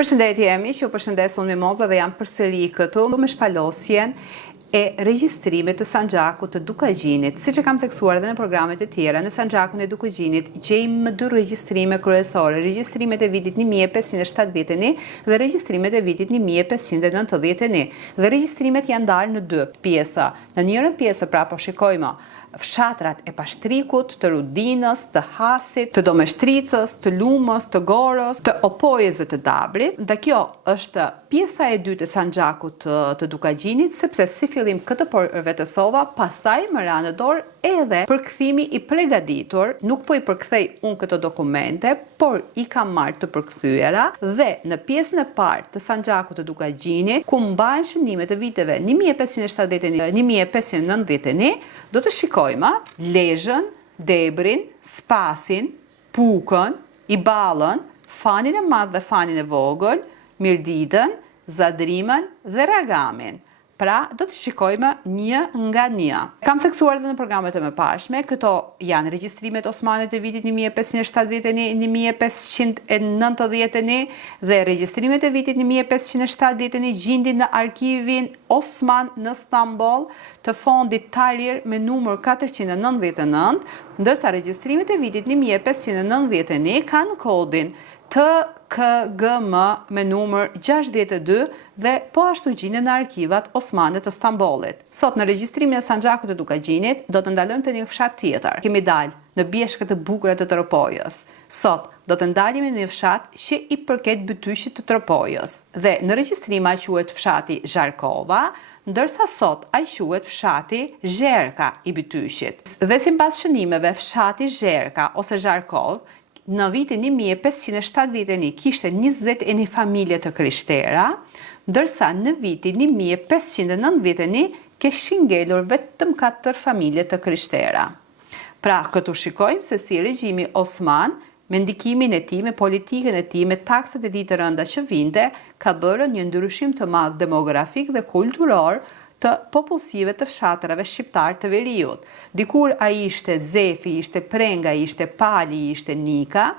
Përshëndetje jemi, që ju përshëndes unë Mimoza dhe jam përsëri këtu me shpalosjen e regjistrimit të Sanxhakut të Dukagjinit. Siç e kam theksuar edhe në programet e tjera, në Sanxhakun e Dukagjinit gjejmë dy regjistrime kryesore, regjistrimet e vitit 1571 dhe regjistrimet e vitit 1591. Dhe regjistrimet janë ndarë në dy pjesa. Në njërën pjesë pra po shikojmë fshatrat e Pashtrikut, të Rudinës, të Hasit, të Domeshtricës, të Lumës, të Gorës, të Opojës dhe të Dabrit. Dhe kjo është pjesa e dytë e Sanxhakut të Dukagjinit, sepse si fillim këtë përvetësova, pastaj më ra në dorë edhe përkthimi i përgatitur, nuk po i përkthej unë këto dokumente, por i kam marrë të përkthyera dhe në pjesën e parë të Sanxhakut të Dukagjinit, ku mbahen shënimet e viteve 1571-1591, do të shikojmë Lezhën, Debrin, Spasin, Pukën, Iballën, Fanin e Madh dhe Fanin e Vogël, Mirditën, Zadrimën dhe Ragamin. Pra, do të shikojmë një nga një. Kam theksuar edhe në programet e mëparshme, këto janë regjistrimet osmane të vitit 1571-1591 dhe regjistrimet e vitit 1571 gjindin në arkivin Osman në Stamboll të fondit Tahrir me numër 499, ndërsa regjistrimet e vitit 1591 kanë kodin TKGM me numër 62 dhe po ashtu gjenden në arkivat osmane të Stambollit. Sot në regjistrimin e Sanxhakut të Dukagjinit do të ndalojmë te një fshat tjetër. Kemi dalë në bjeshkët e bukura të Tropojës. Sot do të ndalemi në një fshat që i përket bytyshit të Tropojës. Dhe në regjistrim ai quhet fshati Zharkova, ndërsa sot ai quhet fshati Zherka i bytyshit. Dhe sipas shënimeve, fshati Zherka ose Zharkov në vitin 1571 kishte 21 familje të krishtera, ndërsa në vitin 1591 kishin ngelur vetëm 4 familje të krishtera. Pra, këtu shikojmë se si regjimi Osman, me ndikimin e tij, me politikën e tij, me taksat e tij të rënda që vinte, ka bërë një ndryshim të madh demografik dhe kulturor të popullsive të fshatrave shqiptar të veriut. Dikur ai ishte Zefi, ishte Prenga, ishte Pali, ishte Nika,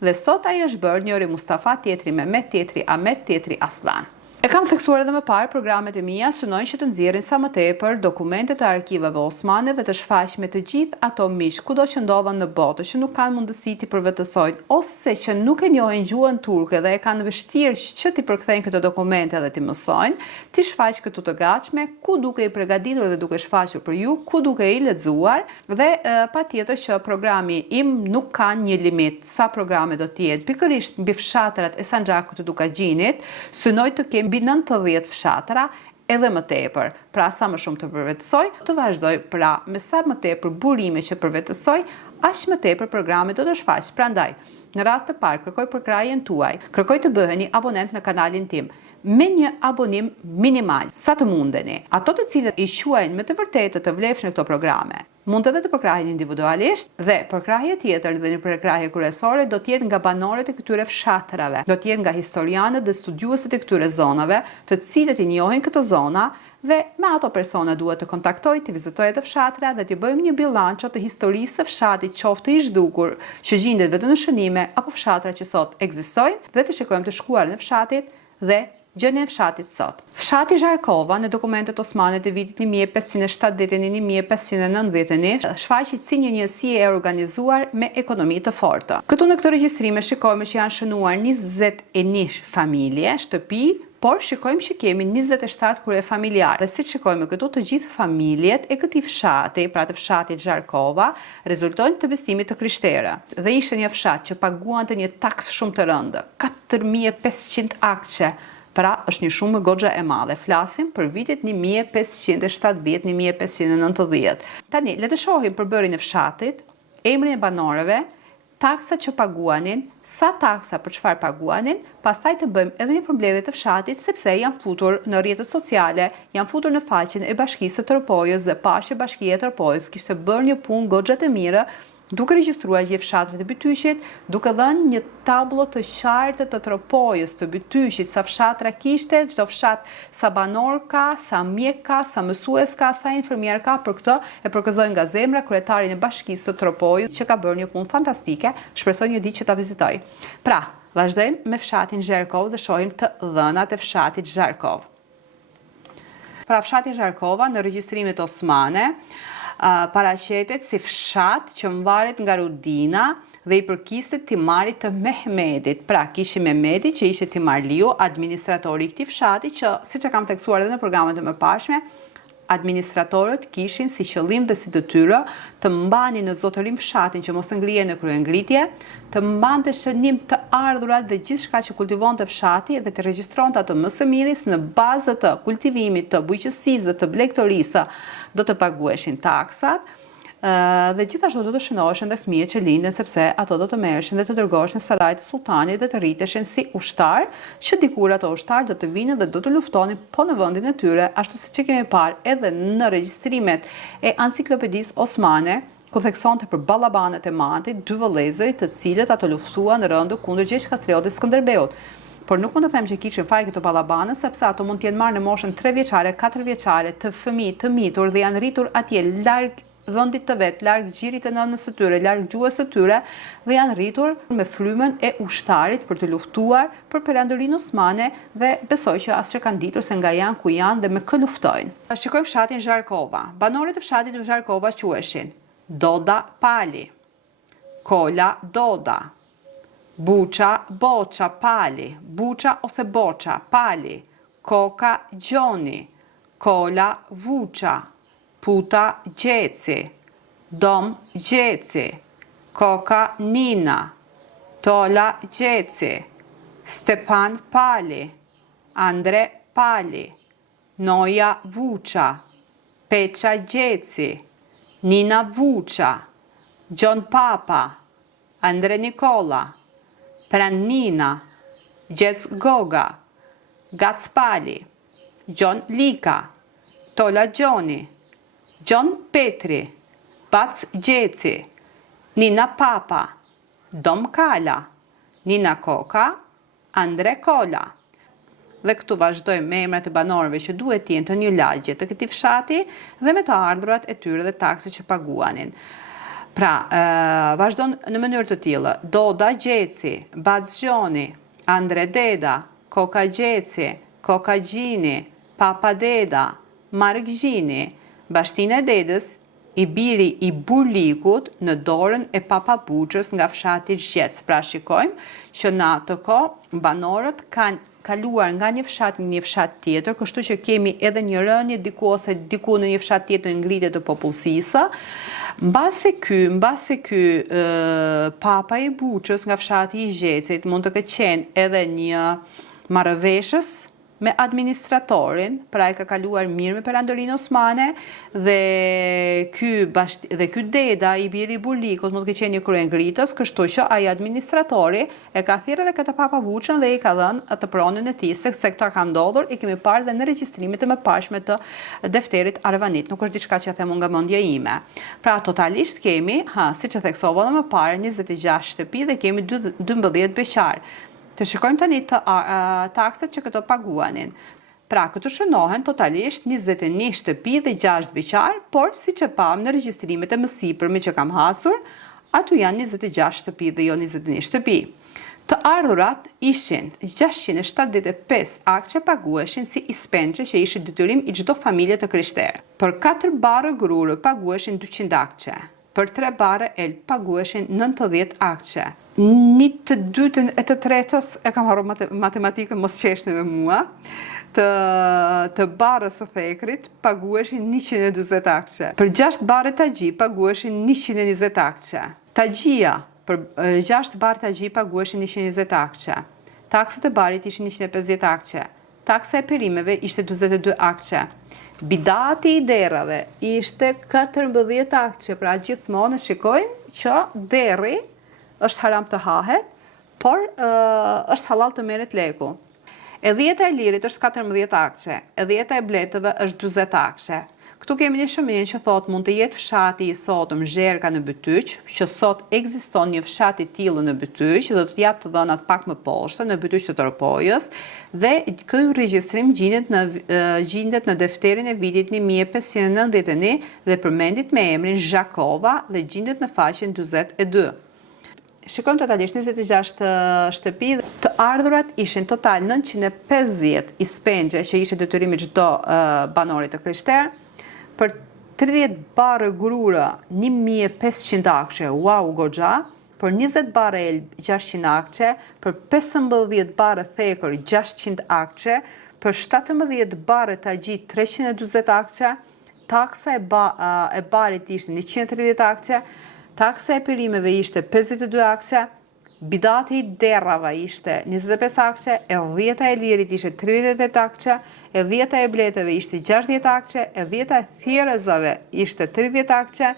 dhe sot ai është bërë njëri Mustafa, tjetri Mehmet, tjetri Ahmet, tjetri Aslan. E kam theksuar edhe më parë, programet e mia synojnë që të nxjerrin sa më tepër dokumentet e arkivave osmane dhe të shfaqme të gjithë ato miq kudo që ndodhen në botë që nuk kanë mundësi t'i përvetësojnë ose që nuk e njohin gjuhën turke dhe e kanë vështirë që t'i përkthejnë këto dokumente dhe t'i mësojnë, t'i shfaq këtu të gatshme, ku duke i përgatitur dhe duke shfaqur për ju, ku duke i lexuar dhe patjetër që programi im nuk ka një limit sa programe do të jetë. Pikërisht mbi fshatrat e Sanxhakut të Dukagjinit, synoj të kem mbi 90 fshatra edhe më tepër. Pra sa më shumë të përvetësoj, të vazhdoj, pra me sa më tepër burime që përvetësoj, aq më tepër programe do të shfaq. Prandaj, në rast të parë kërkoj përkrahjen tuaj, kërkoj të bëheni abonent në kanalin tim me një abonim minimal, sa të mundeni. Ato të cilët i quajnë me të vërtetë të vlefshme këto programe, mund edhe të përkrahen individualisht dhe përkrahje tjetër dhe një përkrahje kryesore do të jetë nga banorët e këtyre fshatrave, do të jetë nga historianët dhe studiuesit e këtyre zonave, të cilët i njohin këto zona dhe me ato persona duhet të kontaktoj, të vizitoj të fshatra dhe të bëjmë një bilanço të historisë së fshatit, qoftë i zhdukur që gjendet vetëm në shënime apo fshatra që sot ekzistojnë dhe të shikojmë të shkuarën e fshatit dhe gjendjen e fshatit sot. Fshati Zharkova në dokumentet osmane të vitit 1571-1591 shfaqet si një njësi e organizuar me ekonomi të fortë. Këtu në këtë regjistrime shikojmë që janë shënuar 21 familje, shtëpi, por shikojmë që kemi 27 krye familjarë. Dhe si shikojmë këtu, të gjithë familjet e këtij fshati, pra të fshatit Zharkova, rezultojnë të besimit të krishterë. Dhe ishte një fshat që paguante një taks shumë të rëndë, 4500 akçe. Pra është një shumë goxha e madhe. Flasim për vitet 1570-1590. Tani, le të shohim përbërjen e fshatit, emrin e banorëve, taksat që paguanin, sa taksa për çfarë paguanin, pastaj të bëjmë edhe një përmbledhje të fshatit sepse janë futur në rrjetet sociale, janë futur në faqen e Bashkisë së Tropojës dhe pashë Bashkia e Tropojës kishte bërë një punë goxha të mirë duke regjistruar gjithë fshatrat e bytyshit, duke dhënë një tablo të qartë të Tropojës, të bytyshit, sa fshatra kishte, çdo fshat sa banor ka, sa mjek ka, sa mësues ka, sa infermier ka. Për këtë e përgëzoj nga zemra kryetarin e Bashkisë së Tropojës që ka bërë një punë fantastike, shpresoj një ditë që ta vizitoj. Pra, Vazhdojmë me fshatin Zherkov dhe shohim të dhënat e fshatit Zherkov. Pra fshati Zherkova në regjistrimet osmane paraqetet si fshat që mvaret nga Rudina dhe i përkistet timarit të Mehmedit. Pra kishim Mehmedi që ishte timarliu, administratori i këtij fshati që, siç e kam theksuar edhe në programet e mëparshme, administratorët kishin si qëllim dhe si detyrë të mbanin në zotërim fshatin që mos ngrihej në kryengritje, të mbante shënim të ardhurat dhe gjithçka që kultivonte fshati dhe të regjistronte atë më së miri në bazë të kultivimit, të bujqësisë, të blegtorisë, do të paguheshin taksat. Dhe gjithashtu do të shënoheshin dhe fëmijët që linden sepse ato do të merreshin dhe të dërgoheshin në sarajt e sultanit dhe të rriteshin si ushtar, që dikur ato ushtar do të vinë dhe do të luftonin po në vendin e tyre, ashtu siç e kemi parë edhe në regjistrimet e Enciklopedisë Osmane, ku theksonte për ballabanet e Mantit, dy vëllezërit të cilët ato luftuan në rëndu kundër Gjegjkastriotit Skënderbeut. Por nuk mund të them që kishin faj këto ballabanë, sepse ato mund të jenë marrë në moshën 3 vjeçare, 4 vjeçare, të fëmijë të mitur dhe janë rritur atje larg vendit të vet, larg gjirit të nënës së tyre, larg gjuhës së tyre dhe janë rritur me frymën e ushtarit për të luftuar për perandorinë osmane dhe besoj që asgjë kanë ditur se nga janë ku janë dhe me kë luftojnë. Shikojmë fshatin Zharkova. Banorët e fshatit Zharkova quheshin Doda Pali, Kola Doda, Buça Boça Pali, Buça ose Boça Pali, Koka Gjoni, Kola Vuça, Puta Gjeci, Dom Gjeci, Koka Nina, Tola Gjeci, Stepan Pali, Andre Pali, Noja Vuça, Peça Gjeci, Nina Vuça, Gjon Papa, Andre Nikola, Prannina, Gjec Goga, Gac Pali, Gjon Lika, Tola Gjoni, Gjon Petri, Bac Gjeci, Nina Papa, Dom Kala, Nina Koka, Andre Kola. Dhe këtu vazhdojmë me emrat e banorëve që duhet të jenë të një lagje të këtij fshati dhe me të ardhurat e tyre dhe taksat që paguanin. Pra, vazhdon në mënyrë të tillë: Doda Gjeci, Bac Gjoni, Andre Deda, Koka Gjeci, Koka Gjini, Papa Deda, Mark Gjini, Bashtina e Dedës, i biri i Burlikut në dorën e Papa Buçës nga fshati Zhec. Pra shikojmë që në atë kohë banorët kanë kaluar nga një fshat në një fshat tjetër, kështu që kemi edhe një rënje diku ose diku në një fshat tjetër ngritje të popullsisë. Mbase ky Papa i Buçës nga fshati i Zhecit mund të ketë qenë edhe një marrëveshës me administratorin, pra e ka kaluar mirë me perandorinë osmane dhe ky deda i biri i Burlikut mund të ketë qenë një kryengritës, kështu që ai administratori e ka thirrë edhe këtë Papa Buçën dhe i ka dhënë atë pronën e tij, se këta ka ndodhur, i kemi parë dhe në regjistrimet e mëparshme të defterit Arvanit, nuk është diçka që them unë nga mendja ime. Pra totalisht kemi, siç e theksova edhe më parë, 26 shtëpi dhe kemi 12 beqar. Të shikojmë tani të taksat që këto paguanin. Pra, këtu shënohen totalisht 21 shtëpi dhe 6 beqar, por si që pam në regjistrimet e mësipërme që kam hasur, atu janë 26 shtëpi dhe jo 21 shtëpi. Të ardhurat ishin 675 akçe paguheshin si ispençe që ishte detyrim i çdo familje të krishterë. Për 4 barë grurë paguheshin 200 akçe. Për 3 barë el paguheshin 90 akçe. Një të dytën e të tretës, e kam harruar matematikën, mos qeshni me mua, të barës së thekrit paguheshin 140 akçe. Për 6 barë tagji paguheshin 120 akçe. Tagjia, për 6 barë tagji paguheshin 120 akçe. Taksat e barit ishin 150 akçe. Taksa e perimeve ishte 42 akçe. Bidati i derave ishte 14 akçe, pra gjithmonë shikojmë që derri është haram të hahet, por është halal të merret leku. E dhjeta e lirit është 14 akçe, e dhjeta e bletëve është 40 akçe. Këtu kemi një shëmërin që thot mund të jetë fshati i sotëm Zherka në Bytyq, që sot ekziston një fshat i tillë në Bytyq, do të jap të dhënat pak më poshtë në Bytyq të Toropojës, dhe ky regjistrim gjendet në defterin e vitit 1591 dhe përmendet me emrin Zhakova dhe gjendet në faqen 42. shikojmë totalisht 26 shtëpi, të ardhurat ishin total 950 ispengje që ishte detyrimi çdo banori të krishterë, për 30 barë grura 1500 akçe, wow goxha, për 20 barë elb 600 akçe, për 15 barë thekër 600 akçe, për 17 barë tagji 340 akçe, taksa e barit ishte 130 akçe, taksa e perimeve ishte 52 akçe, bidati i derrave ishte 25 akçe, e dhjeta e lirit ishte 38 akçe, e dhjeta e bleteve ishte 60 akçe, e dhjeta e thjerëzave ishte 30 akçe,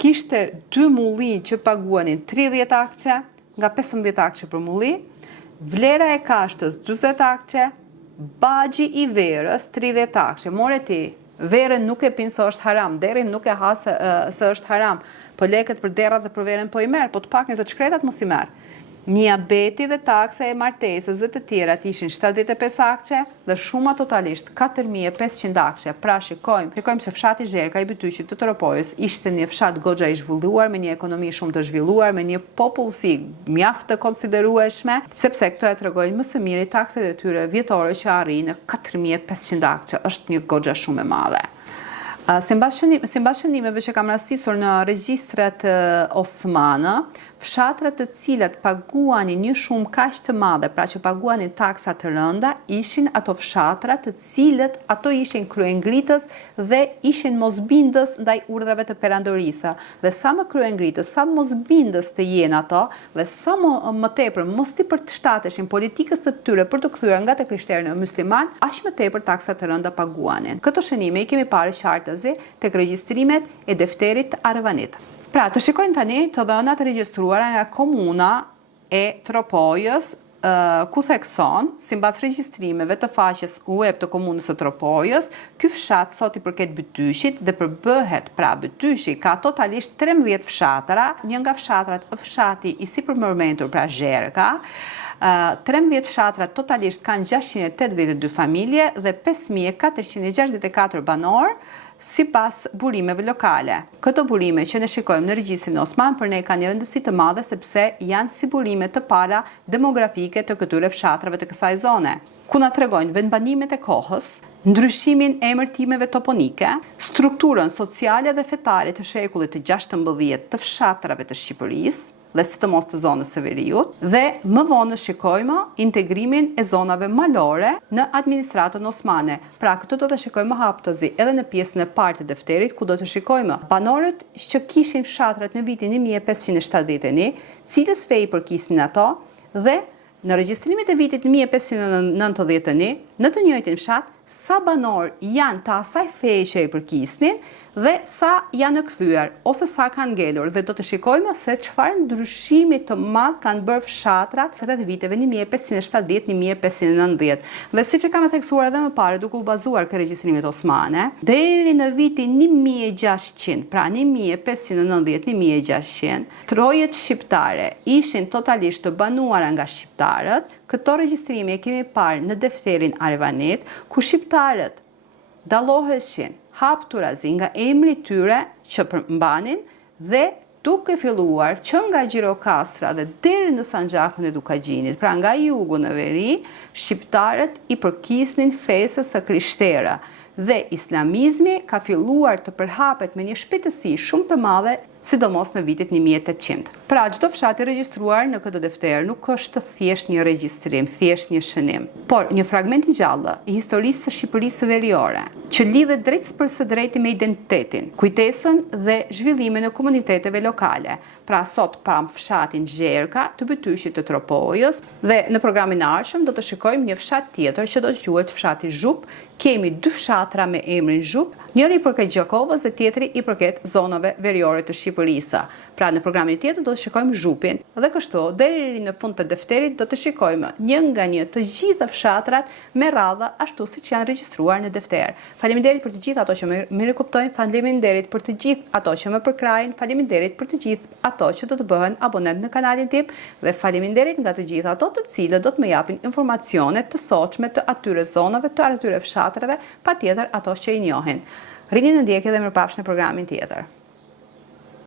kishte 2 mullin që paguanin 30 akçe, nga 15 akçe për mulli, vlera e kashtës 40 akçe, baxhi i verës 30 akçe. More ti, verën nuk e pinë se është haram, derin nuk e ha se është haram, po leket për derrat dhe për verën po i merr, po të pak një të çkretat mos i merr. Niabeti dhe taksa e martesës dhe të tjerat ishin 75 akçe dhe shuma totalisht 4500 akçe. Pra shikojmë se fshati Zherka i Bytyqit të Tropojës ishte një fshat goxha i zhvilluar, me një ekonomi shumë të zhvilluar, me një popullsi mjaft të konsiderueshme, sepse këto e tregojnë më së miri takset e tyre vjetore që arrin në 4500 akçe. Është një goxha shumë e madhe. Simbas shënimeve që kam rastisur në regjistrat osmane, fshatrat të cilat paguanin një shumë kaq të madhe, pra që paguanin taksa të rënda, ishin ato fshatrat të cilët ato ishin kryengritës dhe ishin mosbindës ndaj urdhrave të perandorisë. Dhe sa më kryengritës, sa mosbindës të jenë ato, dhe sa më tepër mos ti përshtateshin politikës së tyre për të kthyer nga të krishterë në musliman, aq më tepër taksa të rënda paguanin. Këto shënime i kemi parë qartëzi tek regjistrimet e defterit të Arvanit. Pra, të shikojnë tani të dhënat regjistruara nga komuna e Tropojës, ku thekson, sipas regjistrimeve të faqes web të komunës së Tropojës, ky fshat sot i përket Bytyqit dhe përbëhet, pra Bytyqi ka totalisht 13 fshatra, një nga fshatrat fshati i sipërpërmendur, pra Zherka. 13 fshatra totalisht kanë 682 familje dhe 5464 banor, sipas burimeve lokale. Këto burime që ne shikojmë në regjistrin Osman për ne kanë një rëndësi të madhe sepse janë si burime të para demografike të këtyre fshatrave të kësaj zone, ku na tregojnë vendbanimet e kohës, ndryshimin e emërtimeve toponike, strukturën sociale dhe fetare të shekullit të 16 të fshatrave të Shqipërisë, dhe sidomos të zonës së veriut, dhe më vonë shikojmë integrimin e zonave malore në administratën osmane. Pra këtu do të shikojmë haptozi edhe në pjesën e parë të defterit, ku do të shikojmë banorët që kishin fshatrat në vitin 1571, cilës fe i përkisin ato, dhe në regjistrimet e vitit 1591, në të njëjtin fshat, sa banor janë të asaj feje që i përkisnin, dhe sa janë kthyer ose sa kanë ngelur, dhe do të shikojmë se çfarë ndryshimi të madh kanë bërë fshatrat rreth viteve 1570-1590. Dhe siç e kam theksuar edhe më parë, duke u bazuar ke regjistrimet osmane, deri në vitin 1600, pra 1590-1600, trojet shqiptare ishin totalisht të banuara nga shqiptarët. Këto regjistrime e kemi parë në defterin Arvanit, ku shqiptarët dalloheshin hapturazi nga emri tyre që përmbanin dhe duke filluar që nga Gjirokastra dhe deri në Sanxhakun e Dukagjinit, pra nga jugu në veri, shqiptarët i përkisnin fesës së krishterë dhe islamizmi ka filluar të përhapet me një shpejtësi shumë të madhe, sidomos në vitet 1800. Pra, çdo fshat i regjistruar në këtë defter nuk është thjesht një regjistrim, thjesht një shënim, por një fragment i gjallë i historisë së Shqipërisë veriore, që lidhet drejtësipërsë drejti me identitetin, kujtesën dhe zhvillimin e komuniteteve lokale. Pra, sot pam fshatin Zherka të Bytyqit të Tropojës, dhe në programin e ardhshëm do të shikojmë një fshat tjetër që do të quhet fshati Zhup. Kemi 2 fshatra me emrin Zhup, njëri i përket Gjakovës dhe tjetri i përket zonave veriore të Shqipërisë. Pra në programin tjetër do të shikojmë Zhupin dhe kështu deri në fund të defterit do të shikojmë një nga një të gjitha fshatrat me radhë ashtu siç janë regjistruar në defter. Faleminderit për të gjithë ato që më rikuptojnë, faleminderit për të gjithë ato që më përkrajnë, faleminderit për të gjithë ato që do të bëhen abonent në kanalin tim dhe faleminderit nga të gjithë ato të cilët do të më japin informacione të sotshme të atyre zonave, të atyre fshatrave, patjetër ato që i njohin. Rini në ndjekje dhe mirëpafshim në programin tjetër.